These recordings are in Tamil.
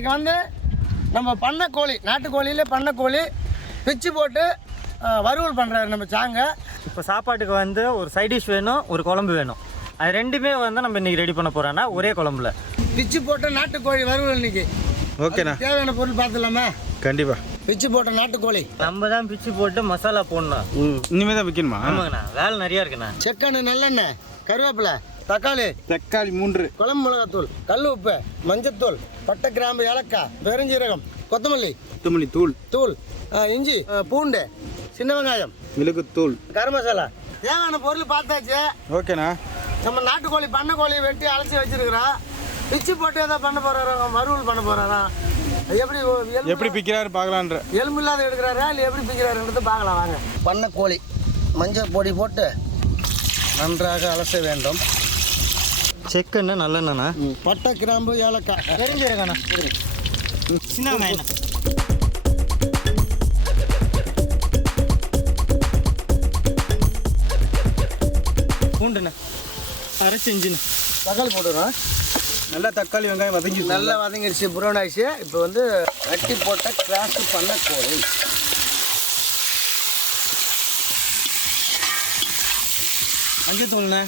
இன்றைக்கி வந்து நம்ம பண்ணை கோழி, நாட்டுக்கோழியிலே பண்ணை கோழி பிச்சு போட்டு வறுவல் பண்ணுறாரு நம்ம சாங்க. இப்போ சாப்பாட்டுக்கு வந்து ஒரு சைட் டிஷ் வேணும், ஒரு குழம்பு வேணும். அது ரெண்டுமே வந்து நம்ம இன்றைக்கி ரெடி பண்ண போகிறோன்னா ஒரே குழம்புல பிச்சு போட்டு நாட்டுக்கோழி வறுவல் இன்றைக்கி. ஓகேண்ணா, தேவையான பொருள் பார்த்துலாமா? கண்டிப்பாக. பிச்சு போட்ட நாட்டுக்கோழி நம்ம தான் பிச்சு போட்டு மசாலா போடணும். இனிமேல் தான் வைக்கணுமா? ஆமாங்கண்ணா, வேலை நிறையா இருக்குண்ணா. செக்கெண்ணெய், நல்லெண்ணெய், கருவேப்பிலை, தக்காளி 3, குழம்பு மிளகாத்தூள், கல் உப்பு, மஞ்சத்தூள், பட்டை, கிராம்பு, ஏலக்காய், பெருஞ்சீரகம், கொத்தமல்லி தூள், இஞ்சி, பூண்டு, சின்ன வெங்காயம், மிளகுத்தூள், கரம் மசாலா. தேவையான பொருள் பார்த்தாச்சு. ஓகேண்ணா. நம்ம நாட்டுக்கோழி பண்ணை கோழியை வெட்டி அலசி வச்சிருக்கிறோம். பிச்சு போட்டு எதாவது பண்ண போகிறாராம், வறுவல் பண்ண போகிறாராம். எப்படி பிக்கிறாரு பார்க்கலான்ற. எலும்பு இல்லாத எடுக்கிறாரா இல்லை எப்படி பிக்கிறாருன்றது பார்க்கலாம் வாங்க. பண்ணை கோழி மஞ்சள் பொடி போட்டு நன்றாக அலச வேண்டும். செக்குன்னு நல்லெண்ணா, பட்டை, கிராம்பு, ஏலக்காய், தெரிஞ்சிருக்கண்ணா, சின்ன வெங்காயம், பூண்டுண்ணா, அரைச்சி இஞ்சிண்ணா, தக்காளி போட்டுறோம். நல்லா தக்காளி வெங்காயம் வதங்கி நல்லா வதங்கிடுச்சு, புரோன் ஆயிடுச்சு. இப்போ வந்து வெட்டி போட்ட கிராஸ் பண்ணை கோழி, மஞ்சத்தூள்ண்ணா,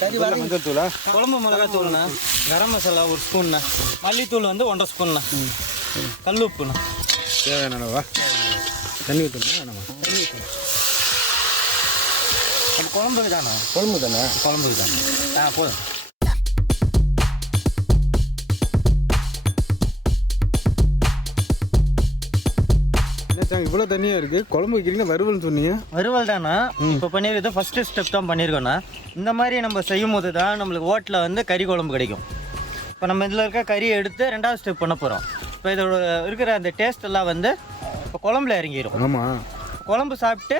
கறி வதங்கி மஞ்சத்தூளா, குழம்பு மிளகாத்தூள்ண்ணா, கரம் மசாலா 1 ஸ்பூன்ண்ணா, மல்லித்தூள் வந்து 1.5 ஸ்பூன்ண்ணா, கல் உப்புண்ணா. தேவையானவா? தண்ணி ஊற்றணும். நம்ம அது குழம்புக்கு தானே? குழம்பு தானே? குழம்புக்கு தானே. போதும். இவ்வளோ தண்ணியாக இருக்குது. குழம்பு வைக்கிறீங்கன்னா வறுவல்னு சொன்னீங்க. வறுவல் தானே இப்போ பண்ணியிருக்கிறது ஃபஸ்ட்டு ஸ்டெப் தான் பண்ணியிருக்கோண்ணா. இந்த மாதிரி நம்ம செய்யும் போது தான் நம்மளுக்கு ஹோட்டலில் வந்து கறி குழம்பு கிடைக்கும். இப்போ நம்ம இதில் இருக்க கறியை எடுத்து 2வது ஸ்டெப் பண்ண போகிறோம். இப்போ இதோட இருக்கிற அந்த டேஸ்ட் எல்லாம் வந்து இப்போ குழம்புல இறங்கிடும். ஆமாம், குழம்பு சாப்பிட்டு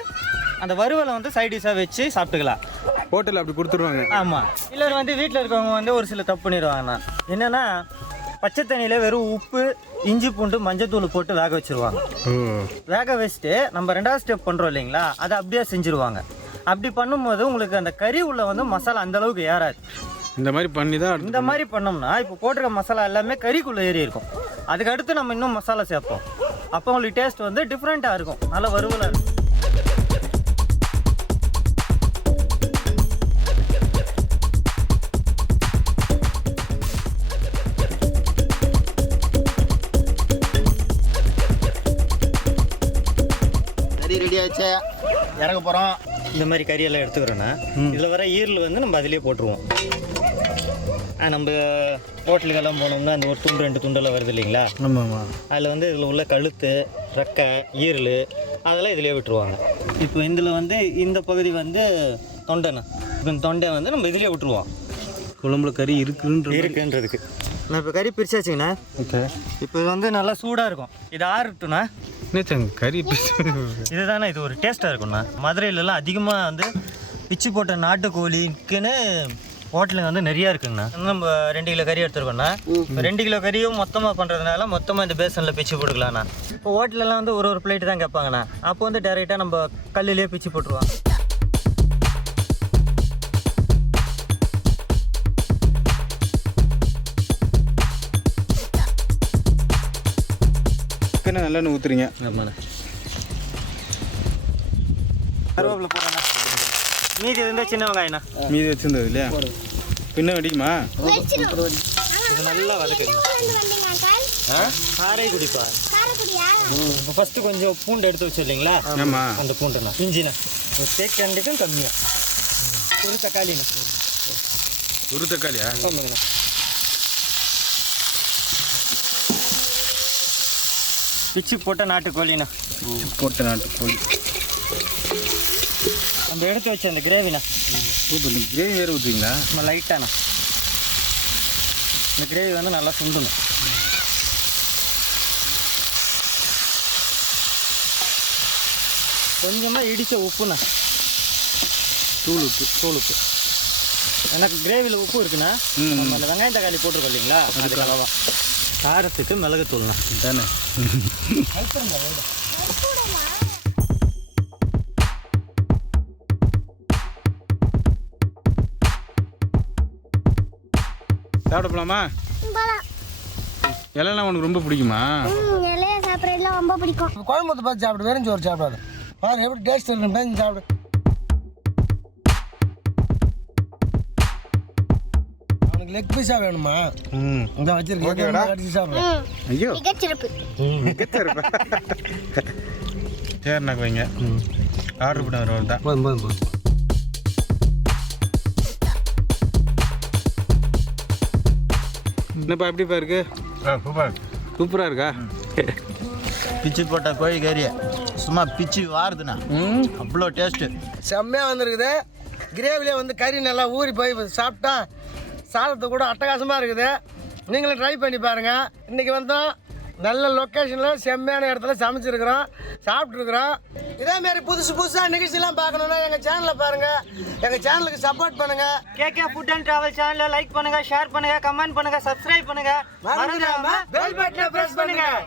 அந்த வறுவலை வந்து சைட் டிஷ்ஷாக வச்சு சாப்பிட்டுக்கலாம். ஹோட்டலில் அப்படி கொடுத்துருவாங்க. ஆமாம். இல்லை வந்து வீட்டில் இருக்கவங்க வந்து ஒரு சில தப்பு பண்ணிடுவாங்கண்ணா. என்னென்னா பச்சை தண்ணியில் வெறும் உப்பு, இஞ்சி, பூண்டு, மஞ்சத்தூள் போட்டு வேக வச்சுருவாங்க. வேக வச்சுட்டு நம்ம 2வது ஸ்டெப் பண்ணுறோம் இல்லைங்களா, அதை அப்படியே செஞ்சுருவாங்க. அப்படி பண்ணும்போது உங்களுக்கு அந்த கறி உள்ள வந்து மசாலா அந்தளவுக்கு ஏறாது. இந்த மாதிரி பண்ணி தான் இந்த மாதிரி பண்ணோம்னா இப்போ போட்டிருக்க மசாலா எல்லாமே கறிக்குள்ளே ஏறி இருக்கும். அதுக்கு அடுத்து நம்ம இன்னும் மசாலா சேர்ப்போம். அப்போ உங்களுக்கு டேஸ்ட் வந்து டிஃப்ரெண்ட்டாக இருக்கும், நல்லா வறுவலாக இருக்கும். ரெடி ஆயிடுச்சு, இறங்க போகிறோம். இந்த மாதிரி கறியெல்லாம் எடுத்துக்கிறோன்னா இதில் வர ஈரல் வந்து நம்ம அதிலே போட்டுருவோம். நம்ம ஹோட்டலுக்கெல்லாம் போனோம்னா அந்த ஒரு துண்டு 2 துண்டெல்லாம் வருது இல்லைங்களா. ஆமாம். அதில் வந்து இதில் உள்ள கழுத்து, ரெக்கை, ஈரல் அதெல்லாம் இதிலே விட்டுருவாங்க. இப்போ இதில் வந்து இந்த பகுதி வந்து தொண்டைண்ணா. இப்போ இந்த தொண்டை வந்து நம்ம இதிலே விட்டுருவோம். குழம்புல கறி இருக்குன்றதுக்கு நான் இப்போ கறி பிரிச்சாச்சுங்கண்ணா. ஓகே. இப்போ இது வந்து நல்லா சூடாக இருக்கும். இது ஆறுட்டுண்ணா. கறி இதுதானே இது ஒரு டேஸ்ட்டாக இருக்கும்ண்ணா. மதுரையிலலாம் அதிகமாக வந்து பிச்சு போட்ட நாட்டுக்கோழிக்குன்னு ஹோட்டலுங்க வந்து நிறையா இருக்குங்கண்ணா. நம்ம 2 கிலோ கறி எடுத்துருக்கோண்ணா. இப்போ 2 கிலோ கறியும் மொத்தமாக பண்ணுறதுனால மொத்தமாக இந்த பேசனில் பிச்சு போட்டுக்கலாண்ணா. இப்போ ஹோட்டலெல்லாம் வந்து ஒரு பிளேட்டு தான் கேட்பாங்கண்ணா. அப்போ வந்து டேரெக்டாக நம்ம கல்லுலேயே பிச்சு போட்டுருவோம். நல்லெண்ணெய் ஊற்றுறீங்க. ஆமாண்ணா. கருவேப்பிலை போடுறேண்ணா. மீதி இருந்தால் சின்ன வெங்காயண்ணா. மீதி வச்சுருந்தது இல்லையா? பின்ன வெடிக்குமா? இது நல்லா வதக்குங்க. காரை குடிப்பா. இப்போ ஃபஸ்ட்டு கொஞ்சம் பூண்டு எடுத்து வச்சு இல்லைங்களா. ஆமாம். அந்த பூண்டுண்ணா, இஞ்சிண்ணா, தேக்கண்டிக்கும் கம்மியாக, ஒரு தக்காளிண்ணா. ஒரு தக்காளியா? ஆமாங்கண்ணா. பிச்சு போட்ட நாட்டுக்கோழிண்ணா. போட்ட நாட்டுக்கோழி நம்ம எடுத்து வச்ச அந்த கிரேவிண்ணா. சூப்பர். கிரேவி வேறு ஊற்றுவீங்களா? நம்ம லைட்டாண்ணா. இந்த கிரேவி வந்து நல்லா சுண்டணும். கொஞ்சமாக இடித்த உப்புண்ணா. தூள் உப்பு. எனக்கு கிரேவியில் உப்பு இருக்குண்ணா. நம்ம அந்த வெங்காயம் தக்காளி போட்டிருக்கோம் இல்லைங்களா, அதுக்கு அளவா. காரத்துக்கு மிளகுத்தூள்ண்ணா. தானே. சாப்பிட போலாமா? இலைலாம் உனக்கு ரொம்ப பிடிக்குமா? இலைய சாப்பிட்றதுலாம் ரொம்ப பிடிக்கும். குழம்பு ஊற்றி பார்த்து சாப்பிடு, வெறும் சோறு சாப்பிடாது. பாரு எப்படி டேஸ்ட் இருக்கு, பேஞ்சு சாப்பிடு. அவனுக்கு லெக் பீஸாக வேணுமா? இந்த வச்சிருக்கேன் அடிச்சு சாப்பிடு. ஐயோ மிகச்சிறப்பு. சரிண்ணா வைங்க. ஆர்டர் பண்ண ரோல் தான். போதும் போதும் போதும். என்னப்பா எப்படிப்பா இருக்கு? சூப்பராக இருக்கா? பிச்சு போட்ட கோழி கறி சும்மா பிச்சு வாருதுண்ணா, அவ்வளோ டேஸ்ட்டு. செம்மையாக வந்திருக்குது. கிரேவிலே வந்து கறி நல்லா ஊறி போய் சாப்பிட்டா சாதத்தை கூட அட்டகாசமாக இருக்குது. நீங்களும் ட்ரை பண்ணி பாருங்கள். இன்றைக்கி வந்தோம் நல்ல லொக்கேஷனில் செம்மையான இடத்துல சமைச்சிருக்கிறோம், சாப்பிட்ருக்குறோம். இதேமாரி புதுசாக நிகழ்ச்சியெல்லாம் பார்க்கணுன்னா எங்கள் சேனலை பாருங்கள், எங்கள் சேனலுக்கு சப்போர்ட் பண்ணுங்கள். கேகே ஃபுட் அண்ட் டிராவல் சேனலை லைக் பண்ணுங்கள், ஷேர் பண்ணுங்கள், கமெண்ட் பண்ணுங்கள், சப்ஸ்கிரைப் பண்ணுங்கள். மறந்துடாம பெல் பட்டனை பிரஸ் பண்ணுங்கள்.